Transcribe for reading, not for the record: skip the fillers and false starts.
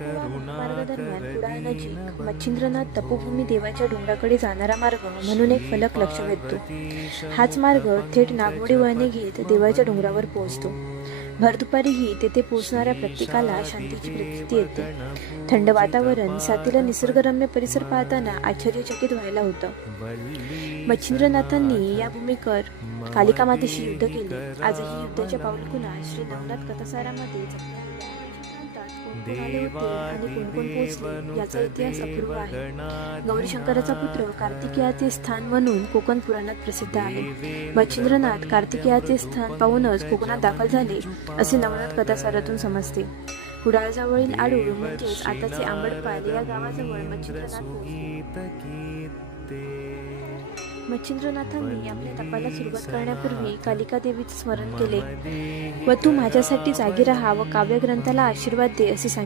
मार्गादरम्यान कुडाळ नजीक मच्छिंद्रनाथ तपोभूमी देवाच्या डोंगराकडे जाणारा मार्ग म्हणून एक फलक लक्ष वेधतो. हाच मार्ग थेट नागमोडी वळणे घेत देवाच्या डोंगरावर पोहोचतो. भर दुपारीही तेथे पोहोचणाऱ्या प्रत्येकाला शांतीची प्रतीती येते. थंड वातावरण, साथीला निसर्गरम्य परिसर पाहताना आश्चर्यचकित व्हायला होतं. मच्छिंद्रनाथांनी या भूमीकर कालिका मातेशी युद्ध केले. आजही युद्धाच्या पाऊलखुणा श्री नवनाथ कथासारामध्ये जपल्या गेल्या आहेत. कोण आले होते आणि कोण कोण पोहोचले याचा इतिहास अपूर्व आहे. गौरी शंकराचा पुत्र कार्तिकेयाचे स्थान म्हणून कोकण पुराणात प्रसिद्ध आहे. मच्छिंद्रनाथ कार्तिकेयाचे स्थान पाहूनच कोकणात दाखल झाले असे नवनाथ कथासारातून समजते. कुडाळजवळील आडूळ म्हणजेच आताचे आंबडपाल या गावाजवळ मच्छिंद्रनाथ पोहोचले. मच्छिंद्रनाथांनी आपल्या तपाला सुरुवात करण्यापूर्वी कालिका देवीचे स्मरण केले व तू माझ्यासाठी जागी राहा व काव्यग्रंथाला आशीर्वाद दे असे सांगितले.